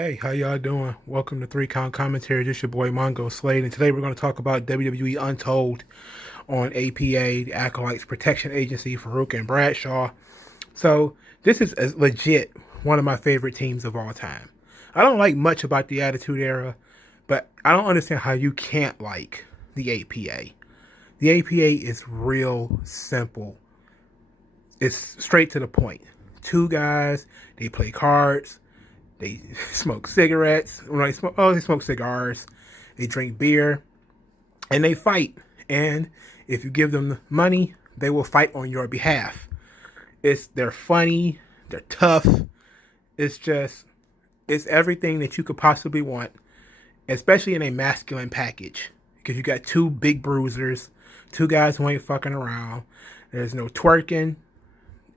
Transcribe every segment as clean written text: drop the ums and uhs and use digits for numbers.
Hey, how y'all doing? Welcome to Three Count Commentary. This your boy Mongo Slade, and today we're going to talk about WWE Untold on APA, the Acolytes Protection Agency, Farooq and Bradshaw. So this is legit one of my favorite teams of all time. I don't like much about the Attitude Era, but I don't understand how you can't like the APA. The APA is real simple. It's straight to the point. Two guys, they play cards. They smoke cigarettes. They smoke cigars. They drink beer, and they fight. And if you give them money, they will fight on your behalf. They're funny. They're tough. It's everything that you could possibly want, especially in a masculine package. Because you got two big bruisers, two guys who ain't fucking around. There's no twerking,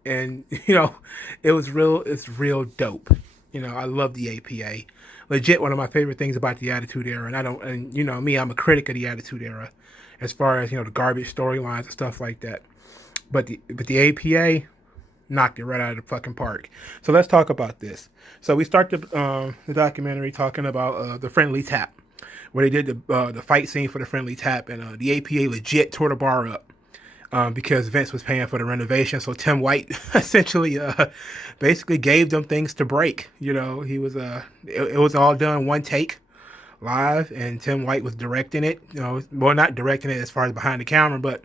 and it's real dope. I love the APA. Legit, one of my favorite things about the Attitude Era, and me, I'm a critic of the Attitude Era, as far as the garbage storylines and stuff like that. But the APA knocked it right out of the fucking park. So let's talk about this. So we start the documentary talking about the friendly tap, where they did the fight scene for the friendly tap, and the APA legit tore the bar up. Because Vince was paying for the renovation. So Tim White essentially basically gave them things to break. He was it was all done one take live, and Tim White was directing it. Well, not directing it as far as behind the camera, but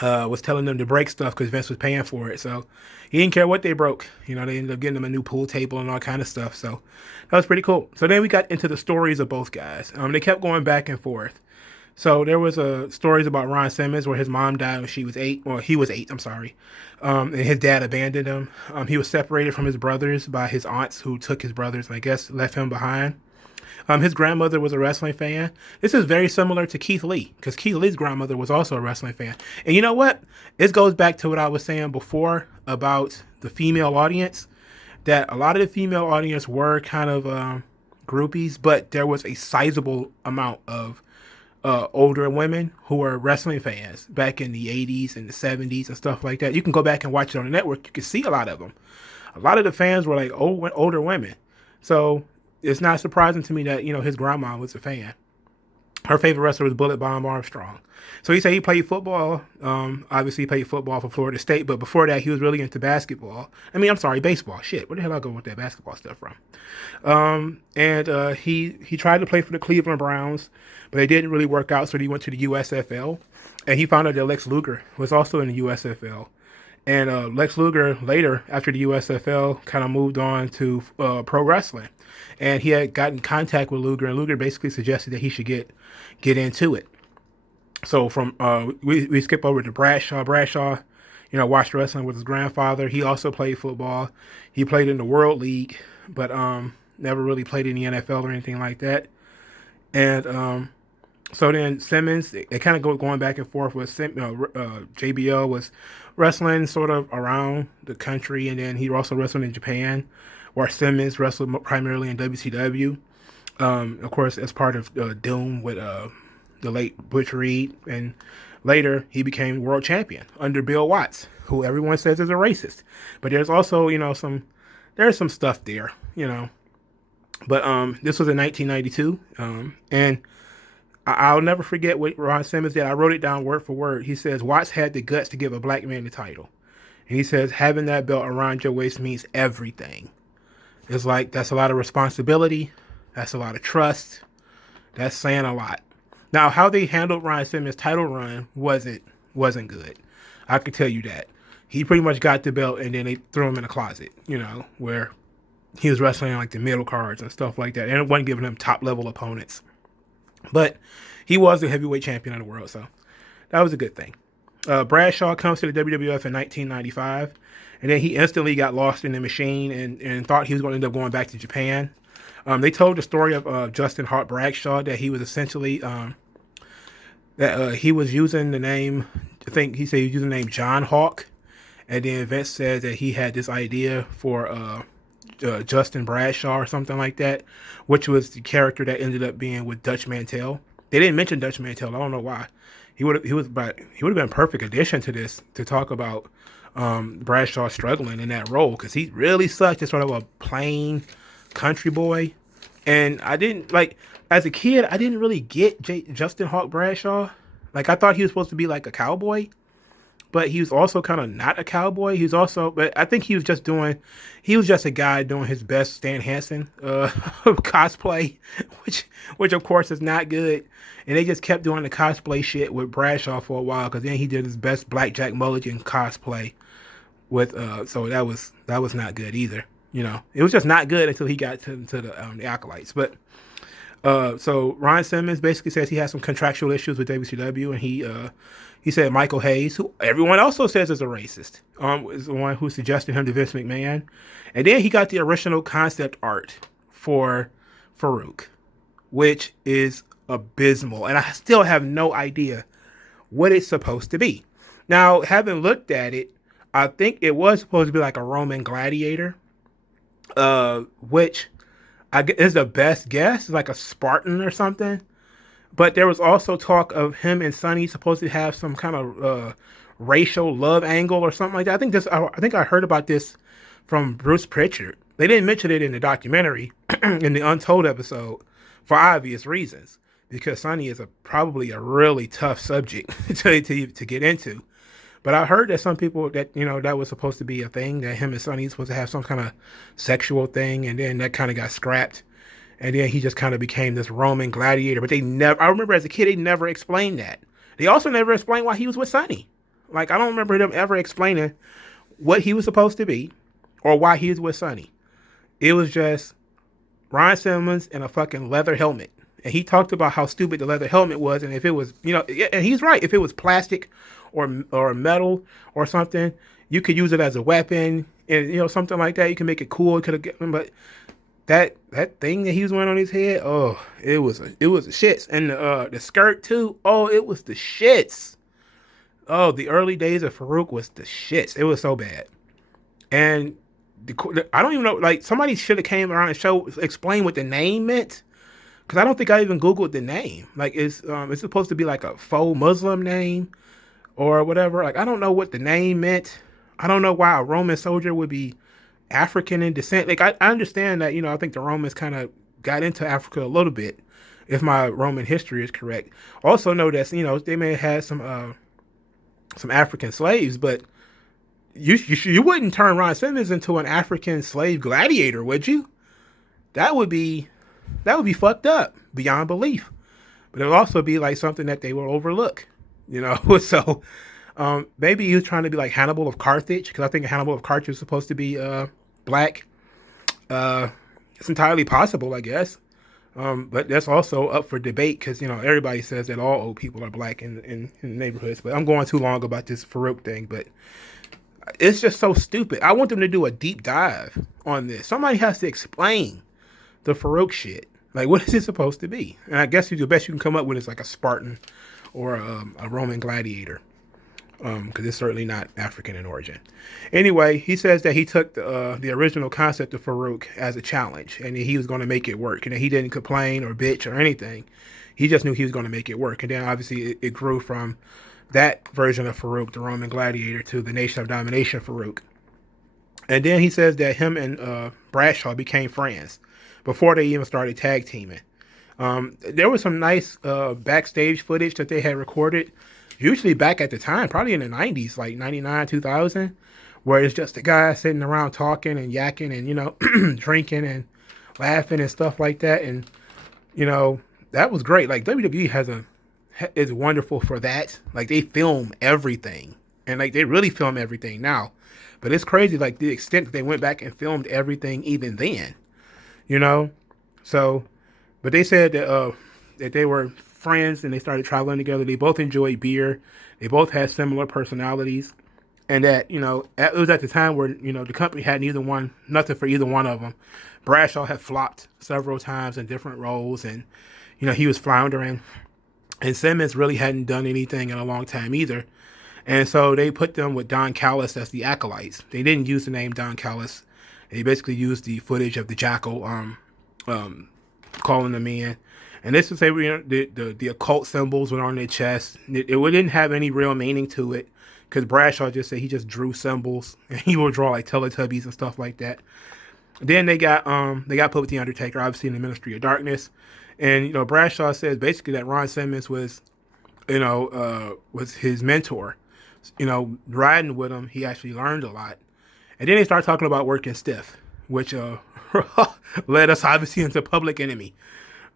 was telling them to break stuff because Vince was paying for it. So he didn't care what they broke. They ended up getting them a new pool table and all kind of stuff. So that was pretty cool. So then we got into the stories of both guys. They kept going back and forth. So there was stories about Ron Simmons where his mom died when she was 8, or he was 8, I'm sorry, and his dad abandoned him. He was separated from his brothers by his aunts who took his brothers and I guess left him behind. His grandmother was a wrestling fan. This is very similar to Keith Lee, because Keith Lee's grandmother was also a wrestling fan. And you know what? This goes back to what I was saying before about the female audience, that a lot of the female audience were kind of groupies, but there was a sizable amount of older women who were wrestling fans back in the 80s and the 70s and stuff like that. You can go back and watch it on the network. You can see a lot of them. A lot of the fans were like older women. So it's not surprising to me that, his grandma was a fan. Her favorite wrestler was Bullet Bomb Armstrong. So he said he played football. Obviously, he played football for Florida State, but before that, he was really into basketball. Baseball. Shit, where the hell I go with that basketball stuff from? He tried to play for the Cleveland Browns, but they didn't really work out, so he went to the USFL, and he found out that Lex Luger was also in the USFL. And Lex Luger later, after the USFL, kind of moved on to pro wrestling. And he had gotten contact with Luger, and Luger basically suggested that he should get into it. So from we skip over to Bradshaw. Bradshaw, watched wrestling with his grandfather. He also played football. He played in the World League, but never really played in the NFL or anything like that. And so then Simmons, they kind of going back and forth with JBL was wrestling sort of around the country, and then he also wrestled in Japan, where Simmons wrestled primarily in WCW. Of course, as part of Doom with the late Butch Reed, and later he became world champion under Bill Watts, who everyone says is a racist. But there's also, there's some stuff there, But this was in 1992, and I'll never forget what Ron Simmons did. I wrote it down word for word. He says, Watts had the guts to give a black man the title. And he says, having that belt around your waist means everything. It's like, that's a lot of responsibility. That's a lot of trust. That's saying a lot. Now, how they handled Ron Simmons' title run wasn't good. I can tell you that. He pretty much got the belt and then they threw him in a closet, where he was wrestling like the middle cards and stuff like that. And it wasn't giving him top level opponents. But he was the heavyweight champion of the world, so that was a good thing. Bradshaw comes to the WWF in 1995, and then he instantly got lost in the machine and thought he was going to end up going back to Japan. They told the story of Justin Hart Bradshaw, that he was essentially he was using the name. I think he said he was using the name John Hawk, and then Vince said that he had this idea for Justin Bradshaw or something like that, which was the character that ended up being with Dutch Mantel. They didn't mention Dutch Mantel. I don't know why. He would have been a perfect addition to this, to talk about Bradshaw struggling in that role, because he really sucked as sort of a plain country boy. And I didn't like, as a kid, I didn't really get Justin Hawk Bradshaw. Like, I thought he was supposed to be like a cowboy, but he was also kind of not a cowboy. He was also, but I think he was just a guy doing his best Stan Hansen cosplay, which of course is not good. And they just kept doing the cosplay shit with Bradshaw for a while, because then he did his best Blackjack Mulligan cosplay with, so that was not good either. You know, it was just not good until he got to the Acolytes. But so Ron Simmons basically says he has some contractual issues with WCW, and he said Michael Hayes, who everyone also says is a racist, is the one who suggested him to Vince McMahon. And then he got the original concept art for Farooq, which is abysmal, and I still have no idea what it's supposed to be. Now, having looked at it, I think it was supposed to be like a Roman gladiator, which I guess is the best guess, like a Spartan or something. But there was also talk of him and Sonny supposed to have some kind of racial love angle or something like that. I think I heard about this from Bruce Pritchard. They didn't mention it in the documentary in the Untold episode for obvious reasons, because Sonny is probably a really tough subject to get into. But I heard that some people that, you know, that was supposed to be a thing, that him and Sonny was supposed to have some kind of sexual thing, and then that kind of got scrapped. And then he just kind of became this Roman gladiator. But I remember as a kid, they never explained that. They also never explained why he was with Sonny. Like, I don't remember them ever explaining what he was supposed to be or why he was with Sonny. It was just Ron Simmons in a fucking leather helmet. And he talked about how stupid the leather helmet was. And if it was, you know, and he's right. If it was plastic or metal or something, you could use it as a weapon, and, you know, something like that. You can make it cool. It could have, but that thing that he was wearing on his head, oh, it was the shits. And the skirt too, oh, it was the shits. Oh, the early days of Farooq was the shits. It was so bad. And I don't even know, like, somebody should have came around and explain what the name meant, because I don't think I even Googled the name. Like, it's supposed to be like a faux Muslim name or whatever. Like, I don't know what the name meant. I don't know why a Roman soldier would be African in descent. Like, I understand that, you know, I think the Romans kind of got into Africa a little bit, if my Roman history is correct. Also know that, you know, they may have had some African slaves, but you wouldn't turn Ron Simmons into an African slave gladiator, would you? That would be fucked up beyond belief. But it would also be like something that they will overlook, you know. So maybe he was trying to be like Hannibal of Carthage, because I think Hannibal of Carthage is supposed to be black. It's entirely possible, I guess. But that's also up for debate, because, you know, everybody says that all old people are black in neighborhoods. But I'm going too long about this Farooq thing, but it's just so stupid. I want them to do a deep dive on this. Somebody has to explain the Farooq shit. Like, what is it supposed to be? And I guess the best you can come up with is like a Spartan or a Roman gladiator, because it's certainly not African in origin. Anyway, he says that he took the original concept of Farooq as a challenge, and he was going to make it work, and that he didn't complain or bitch or anything. He just knew he was going to make it work. And then obviously it grew from that version of Farooq, the Roman gladiator, to the Nation of Domination Farooq. And then he says that him and Bradshaw became friends before they even started tag teaming. There was some nice backstage footage that they had recorded, usually back at the time, probably in the 90s, like 99, 2000, where it's just a guy sitting around talking and yakking and, you know, drinking and laughing and stuff like that. And, you know, that was great. Like, WWE is wonderful for that. Like, they film everything, and like they really film everything now. But it's crazy, like, the extent that they went back and filmed everything even then, you know. So, but they said that they were friends and they started traveling together. They both enjoyed beer. They both had similar personalities, and that, you know, it was at the time where, you know, the company had nothing for either one of them. Bradshaw had flopped several times in different roles, and, you know, he was floundering. And Simmons really hadn't done anything in a long time either. And so they put them with Don Callis as the Acolytes. They didn't use the name Don Callis. They basically used the footage of the Jackal calling them in. And this was, you know, the occult symbols were on their chest. It didn't have any real meaning to it, because Bradshaw just said he just drew symbols. And he would draw like Teletubbies and stuff like that. Then they got put with the Undertaker, obviously in the Ministry of Darkness, and Bradshaw says basically that Ron Simmons was his mentor. Riding with him, he actually learned a lot. And then they start talking about working stiff, which led us obviously into Public Enemy.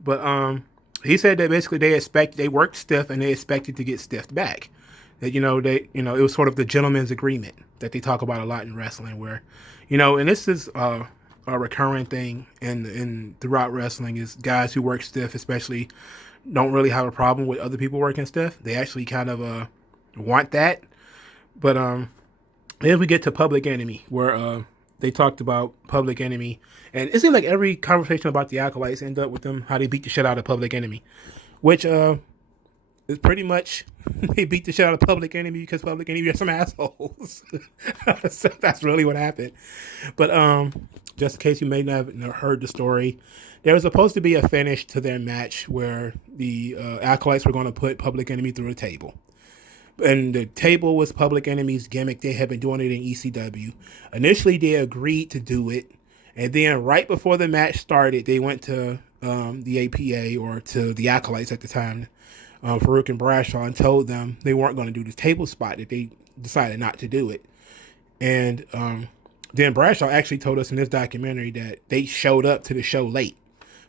But he said that basically they worked stiff and they expected to get stiffed back. That it was sort of the gentleman's agreement that they talk about a lot in wrestling, where and this is a recurring thing in throughout wrestling is guys who work stiff, especially, don't really have a problem with other people working stiff. They actually kind of want that. But then we get to Public Enemy, where they talked about Public Enemy, and it seems like every conversation about the Acolytes end up with them how they beat the shit out of Public Enemy, which is pretty much they beat the shit out of Public Enemy because Public Enemy are some assholes. So that's really what happened. But just in case you may not have heard the story, there was supposed to be a finish to their match where the Acolytes were going to put Public Enemy through a table. And the table was Public Enemy's gimmick. They had been doing it in ECW. Initially, they agreed to do it. And then right before the match started, they went to the APA, or to the Acolytes at the time, Farooq and Bradshaw, and told them they weren't going to do the table spot, that they decided not to do it. And then Bradshaw actually told us in this documentary that they showed up to the show late.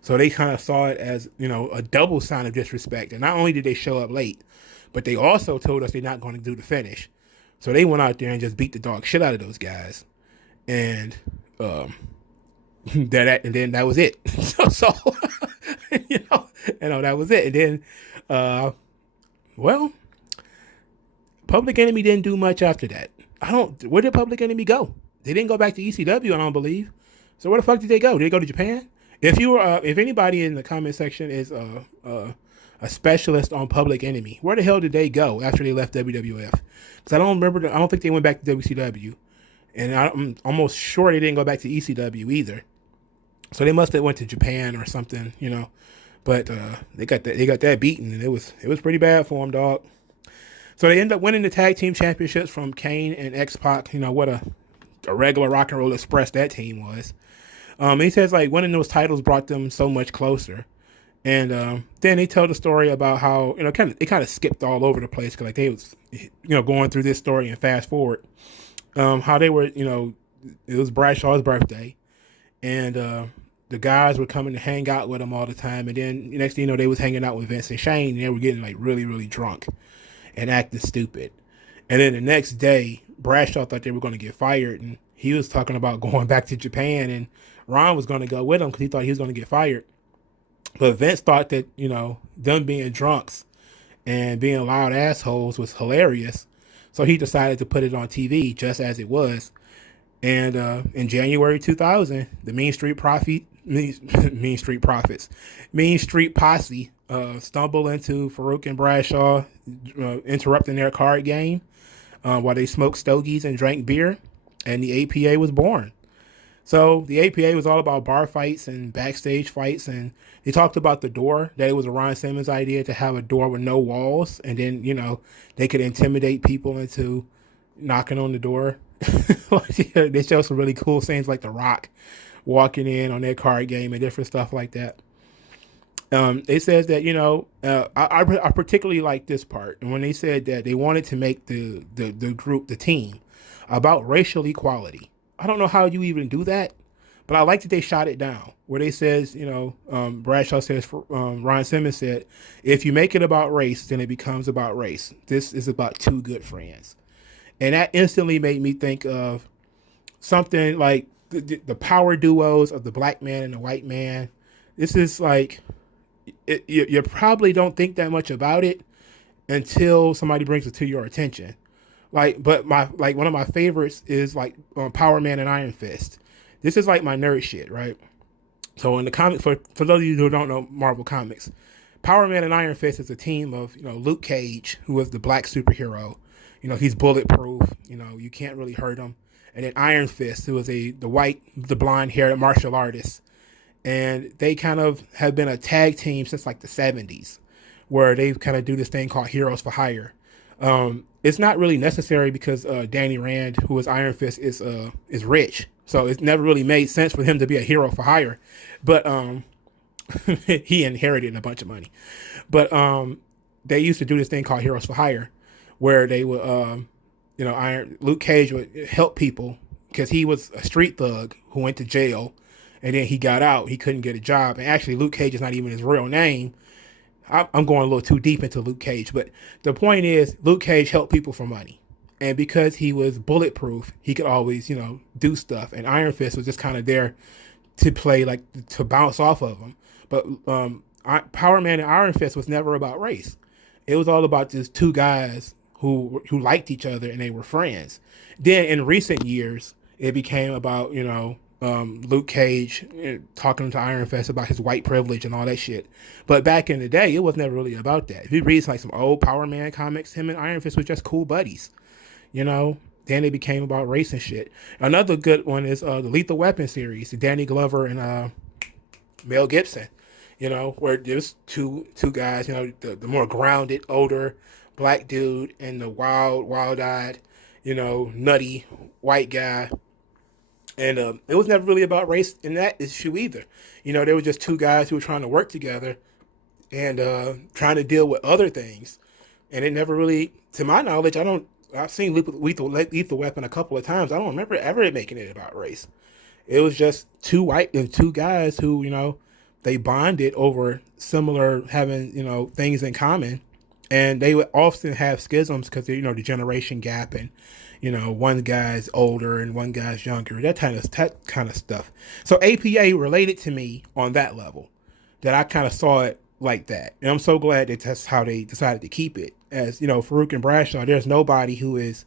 So they kind of saw it as, a double sign of disrespect. And not only did they show up late, but they also told us they're not going to do the finish. So they went out there and just beat the dog shit out of those guys. And and then that was it. so that was it. And then Public Enemy didn't do much after that. Where did Public Enemy go? They didn't go back to ECW, I don't believe. So where the fuck did they go? Did they go to Japan? If anybody in the comment section is a specialist on Public Enemy, where the hell did they go after they left WWF? Because I don't remember. I don't think they went back to WCW, and I'm almost sure they didn't go back to ECW either. So they must have went to Japan or something, But they got that beaten, and it was pretty bad for them, dog. So they end up winning the tag team championships from Kane and X-Pac. What a regular Rock and Roll Express that team was. He says like winning those titles brought them so much closer. And then they tell the story about how they kind of skipped all over the place, because like they was going through this story and fast forward how they were it was Bradshaw's birthday, and the guys were coming to hang out with him all the time, and then next thing you know they was hanging out with Vince and Shane, and they were getting like really, really drunk and acting stupid. And then the next day Bradshaw thought they were going to get fired, and he was talking about going back to Japan, and Ron was going to go with him because he thought he was going to get fired. But Vince thought that, them being drunks and being loud assholes was hilarious. So he decided to put it on TV just as it was. And in January 2000, the Mean Street Posse stumbled into Farooq and Bradshaw, interrupting their card game while they smoked stogies and drank beer. And the APA was born. So the APA was all about bar fights and backstage fights, and they talked about the door, that it was a Ron Simmons idea to have a door with no walls, and then, they could intimidate people into knocking on the door. They show some really cool scenes like The Rock walking in on their card game and different stuff like that. It says that, I particularly like this part, and when they said that they wanted to make the group, the team, about racial equality. I don't know how you even do that, but I like that they shot it down where they says, Bradshaw says, Ron Simmons said, if you make it about race, then it becomes about race. This is about two good friends. And that instantly made me think of something like the power duos of the black man and the white man. This is like, you probably don't think that much about it until somebody brings it to your attention. But one of my favorites is like Power Man and Iron Fist. This is like my nerd shit, right? So in the comic, for those of you who don't know Marvel Comics, Power Man and Iron Fist is a team of, Luke Cage, who was the black superhero. He's bulletproof. You can't really hurt him. And then Iron Fist, who is the blonde-haired martial artist. And they kind of have been a tag team since like the 70s, where they kind of do this thing called Heroes for Hire. It's not really necessary because Danny Rand, who is Iron Fist, is rich. So it never really made sense for him to be a hero for hire. But he inherited a bunch of money. But they used to do this thing called Heroes for Hire, where they would, Luke Cage would help people because he was a street thug who went to jail, and then he got out. He couldn't get a job, and actually, Luke Cage is not even his real name. I'm going a little too deep into Luke Cage, but the point is, Luke Cage helped people for money. And because he was bulletproof, he could always, do stuff. And Iron Fist was just kind of there to play, like, to bounce off of him. But Power Man and Iron Fist was never about race. It was all about just two guys who liked each other and they were friends. Then in recent years, it became about, Luke Cage talking to Iron Fist about his white privilege and all that shit. But back in the day, it was never really about that. If you read like some old Power Man comics, him and Iron Fist were just cool buddies. Then it became about race and shit. Another good one is the Lethal Weapon series, Danny Glover and Mel Gibson. Where there's two guys, the more grounded, older black dude and the wild-eyed, nutty white guy. And it was never really about race in that issue either. There were just two guys who were trying to work together and trying to deal with other things. And it never really, to my knowledge, I've seen Lethal Weapon a couple of times. I don't remember ever making it about race. It was just two guys who, they bonded over having, things in common. And they would often have schisms because, the generation gap and, one guy's older and one guy's younger, that kind of stuff. So APA related to me on that level, that I kind of saw it like that. And I'm so glad that's how they decided to keep it. As, Farooq and Bradshaw, there's nobody who is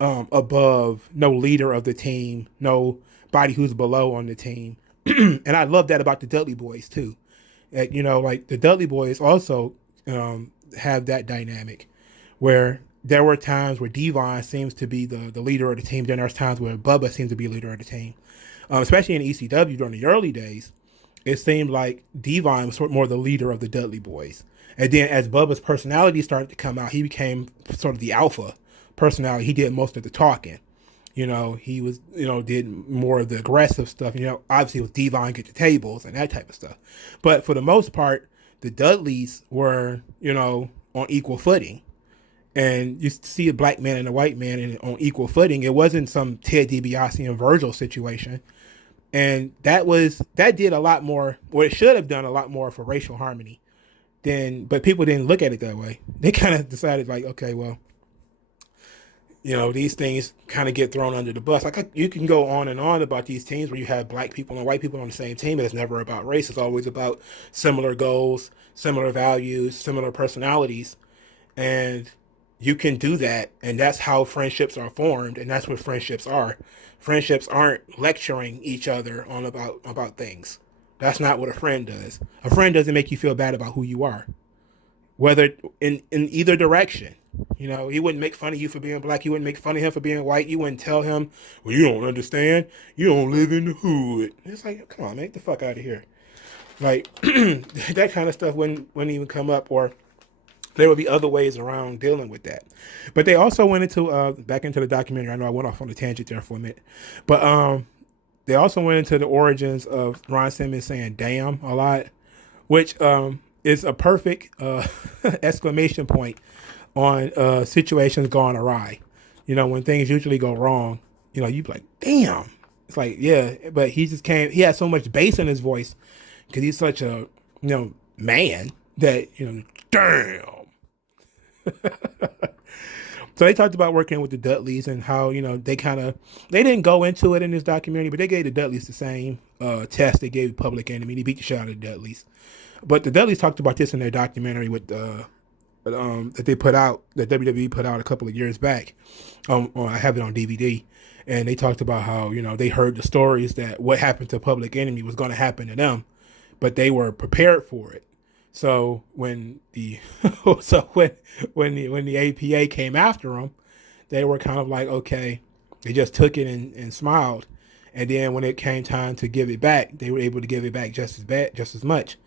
above, no leader of the team, nobody who's below on the team. And I love that about the Dudley Boyz too. Like the Dudley Boyz also have that dynamic where there were times where Devon seems to be the leader of the team. Then there's times where Bubba seems to be leader of the team. Especially in ECW during the early days, it seemed like Devon was sort of more the leader of the Dudley Boyz. And then as Bubba's personality started to come out, he became sort of the alpha personality. He did most of the talking. He was, did more of the aggressive stuff. Obviously it was Devon get the tables and that type of stuff. But for the most part, the Dudleys were, on equal footing. And you see a black man and a white man on equal footing. It wasn't some Ted DiBiase and Virgil situation. And that did a lot more, or it should have done a lot more for racial harmony. But people didn't look at it that way. They kind of decided like, okay, well, these things kind of get thrown under the bus. Like you can go on and on about these teams where you have black people and white people on the same team, but it's never about race. It's always about similar goals, similar values, similar personalities. And you can do that. And that's how friendships are formed. And that's what friendships are. Friendships aren't lecturing each other on about things. That's not what a friend does. A friend doesn't make you feel bad about who you are, whether in either direction. He wouldn't make fun of you for being black. You wouldn't make fun of him for being white. You wouldn't tell him, well, you don't understand. You don't live in the hood. It's like, come on, man, get the fuck out of here. Like, that kind of stuff wouldn't even come up, or there would be other ways around dealing with that. But they also went into, back into the documentary. I know I went off on a tangent there for a minute. But they also went into the origins of Ron Simmons saying damn a lot, which is a perfect exclamation point on situations gone awry. When things usually go wrong, you be like, damn. It's like, yeah, but he had so much bass in his voice because he's such a, man that, damn. So they talked about working with the Dudleys and how, they didn't go into it in this documentary, but they gave the Dudleys the same test they gave Public Enemy. They beat the shit out of the Dudleys. But the Dudleys talked about this in their documentary with that they put out, that WWE put out a couple of years back. I have it on DVD. And they talked about how, they heard the stories that what happened to Public Enemy was going to happen to them, but they were prepared for it. So when the APA came after them, they were kind of like, okay, they just took it and smiled. And then when it came time to give it back, they were able to give it back just as much.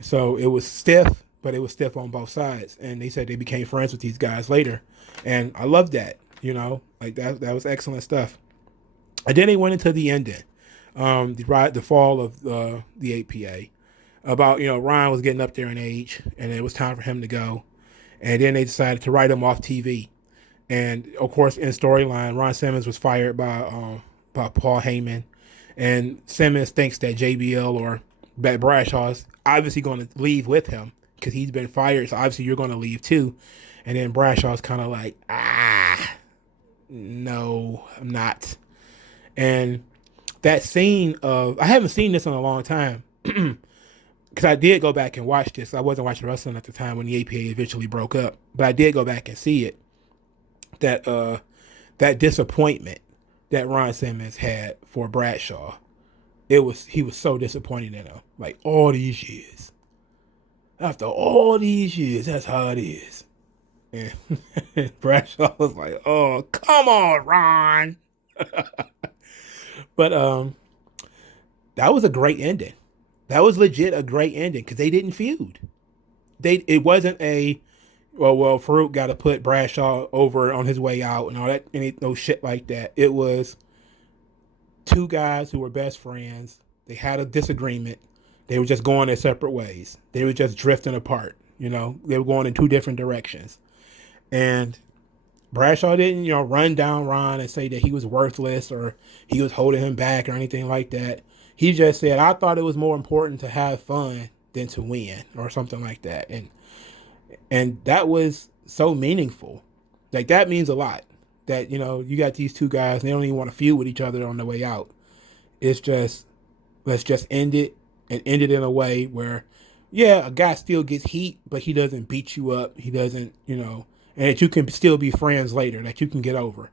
So it was stiff, but it was stiff on both sides. And they said they became friends with these guys later. And I love that, like that was excellent stuff. And then they went into the ending, the fall of the APA. About Ryan was getting up there in age, and it was time for him to go. And then they decided to write him off TV. And of course, in storyline, Ron Simmons was fired by Paul Heyman, and Simmons thinks that JBL or that Bradshaw is obviously going to leave with him because he's been fired. So obviously you're going to leave too. And then Bradshaw's kind of like, no, I'm not. And that scene of, I haven't seen this in a long time because I did go back and watch this. I wasn't watching wrestling at the time when the APA eventually broke up, but I did go back and see it. That disappointment that Ron Simmons had for Bradshaw, he was so disappointed in him. Like all these years, after all these years, that's how it is. And Bradshaw was like, "Oh, come on, Ron." But that was a great ending. That was legit a great ending because they didn't feud. It wasn't a Farooq got to put Bradshaw over on his way out and all that, no shit like that. It was two guys who were best friends. They had a disagreement. They were just going their separate ways. They were just drifting apart. They were going in two different directions. And Bradshaw didn't, run down Ron and say that he was worthless or he was holding him back or anything like that. He just said, I thought it was more important to have fun than to win or something like that. And that was so meaningful. Like, that means a lot. That, you got these two guys, and they don't even want to feud with each other on the way out. It's just, let's just end it, and end it in a way where, yeah, a guy still gets heat, but he doesn't beat you up. He doesn't, and that you can still be friends later, that you can get over.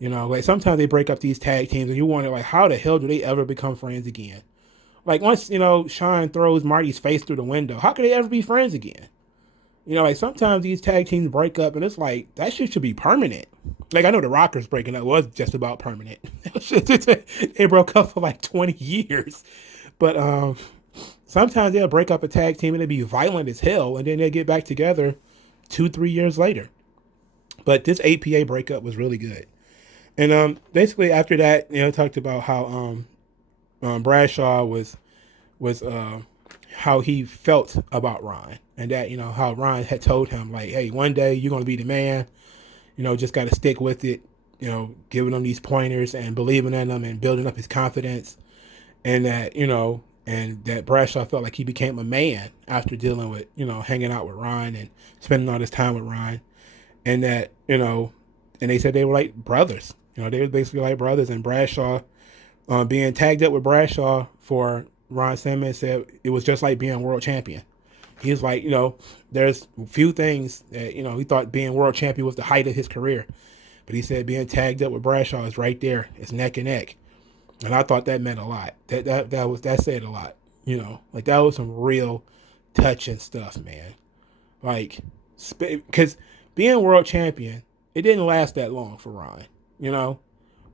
Like sometimes they break up these tag teams, and you wonder, like, how the hell do they ever become friends again? Like, once, Shawn throws Marty's face through the window, how could they ever be friends again? Like sometimes these tag teams break up and it's like, that shit should be permanent. Like I know the Rockers breaking up was just about permanent. They broke up for like 20 years. But sometimes they'll break up a tag team and they'll be violent as hell and then they'll get back together 2-3 years later. But this APA breakup was really good. And basically after that, talked about how Bradshaw was how he felt about Ron, and that, how Ron had told him, like, hey, one day you're going to be the man, just got to stick with it, giving him these pointers and believing in them and building up his confidence. And that, and that Bradshaw felt like he became a man after dealing with, hanging out with Ron and spending all this time with Ron. And that, and they said they were like brothers, they were basically like brothers. And Bradshaw, being tagged up with Bradshaw for Ron Simmons, said it was just like being world champion. He was like, there's few things that, he thought being world champion was the height of his career. But he said being tagged up with Bradshaw is right there. It's neck and neck. And I thought that meant a lot. That said a lot. Like that was some real touching stuff, man. Like, because being world champion, it didn't last that long for Ron,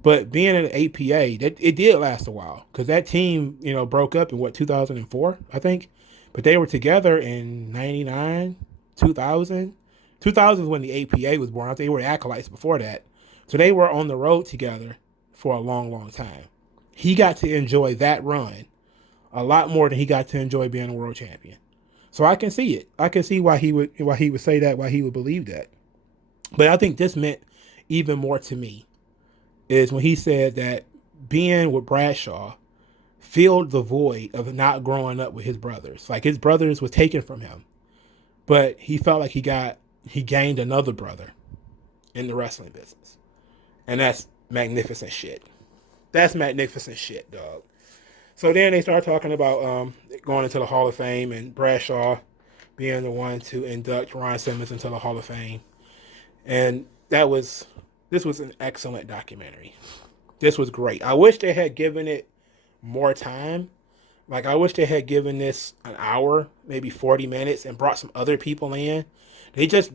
But being in the APA, it did last a while because that team, broke up in 2004, I think. But they were together in 99, 2000. 2000 is when the APA was born. I think they were Acolytes before that. So they were on the road together for a long, long time. He got to enjoy that run a lot more than he got to enjoy being a world champion. So I can see it. I can see why he would say that, why he would believe that. But I think this meant even more to me is when he said that being with Bradshaw filled the void of not growing up with his brothers. Like his brothers was taken from him, but he felt like he gained another brother in the wrestling business. And that's magnificent shit. That's magnificent shit, dog. So then they start talking about going into the Hall of Fame and Bradshaw being the one to induct Ron Simmons into the Hall of Fame. And this was an excellent documentary. This was great. I wish they had given it more time. Like, I wish they had given this an hour, maybe 40 minutes, and brought some other people in. This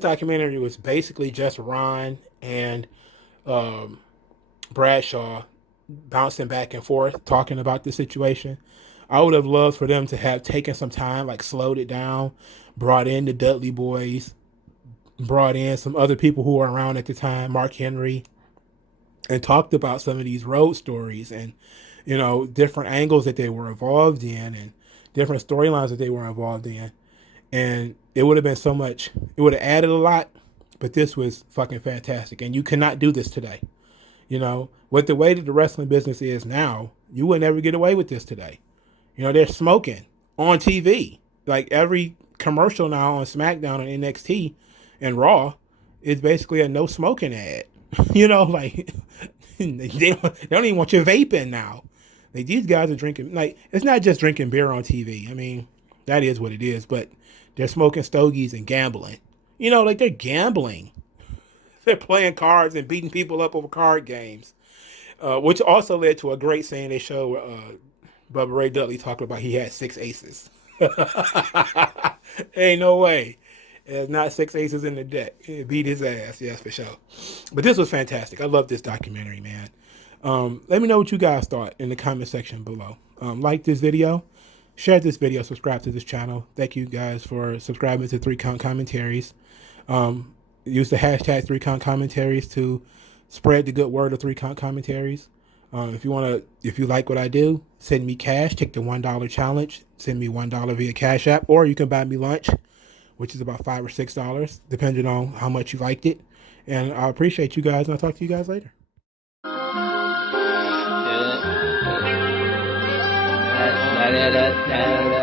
documentary was basically just Ron and Bradshaw bouncing back and forth, talking about the situation. I would have loved for them to have taken some time, like slowed it down, brought in the Dudley Boyz, brought in some other people who were around at the time, Mark Henry, and talked about some of these road stories and, different angles that they were involved in and different storylines that they were involved in. And it would have been so much, it would have added a lot, but this was fucking fantastic. And you cannot do this today. With the way that the wrestling business is now, you would never get away with this today. They're smoking on TV. Like every commercial now on SmackDown and NXT and Raw is basically a no smoking ad. Like they don't even want you vaping now. Like these guys are drinking, like it's not just drinking beer on TV. I mean, that is what it is, but they're smoking stogies and gambling. Like they're gambling. They're playing cards and beating people up over card games, which also led to a great scene they show where Bubba Ray Dudley talking about he had 6 aces. Ain't no way. There's not 6 aces in the deck. It beat his ass, yes, for sure. But this was fantastic. I love this documentary, man. Let me know what you guys thought in the comment section below. Like this video, share this video, subscribe to this channel. Thank you guys for subscribing to 3 Count Commentaries. Use the hashtag 3 Count Commentaries to spread the good word of 3 Count Commentaries. If you like what I do, send me cash. Take the $1 challenge. Send me $1 via Cash App, or you can buy me lunch, which is about $5 or $6, depending on how much you liked it. And I appreciate you guys, and I'll talk to you guys later. Da da da da da.